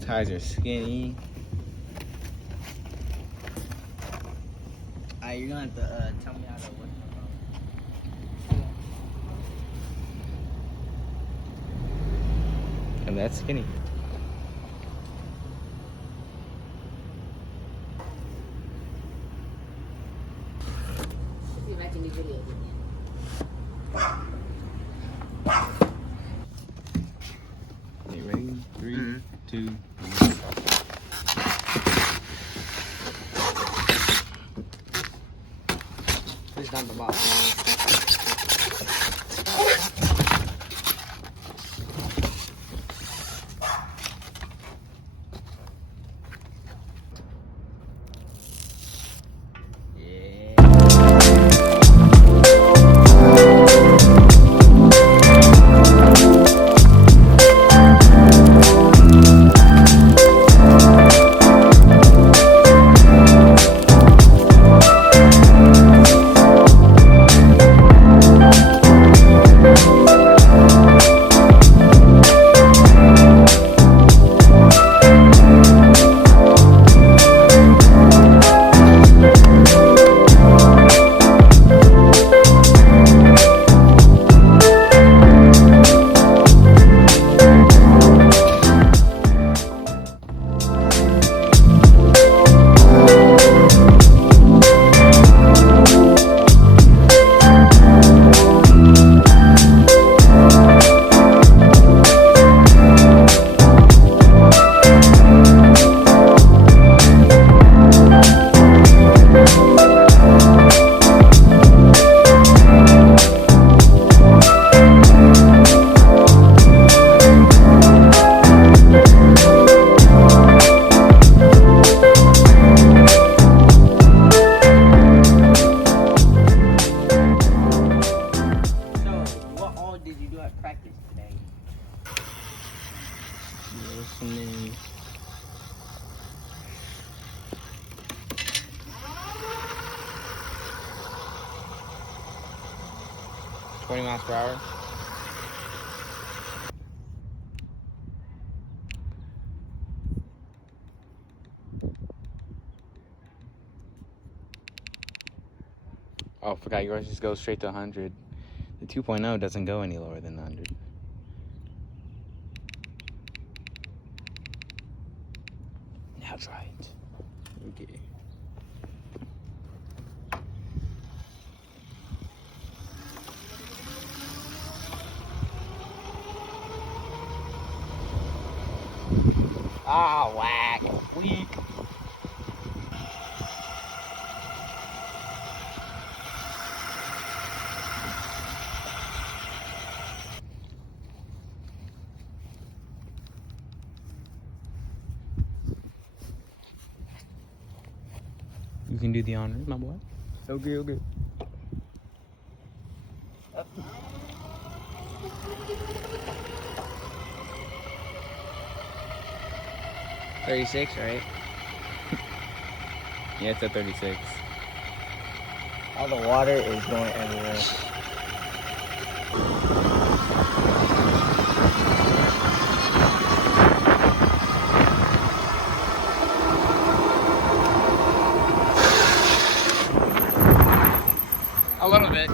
Tires are skinny. Alright, you're gonna have to tell me how to work And that's skinny. See if I can do videos again. Okay, ready? 3, 2, 1. Push down the bottom. Practice today. Listening. $20 miles per hour. Oh, forgot yours just goes straight to 100. The 2.0 doesn't go any lower than 100. Now try it. Okay. Ah, whack. Weak. You can do the honors, my boy. Okay, okay. 36, right? Yeah, it's at 36. All the water is going everywhere. A little bit.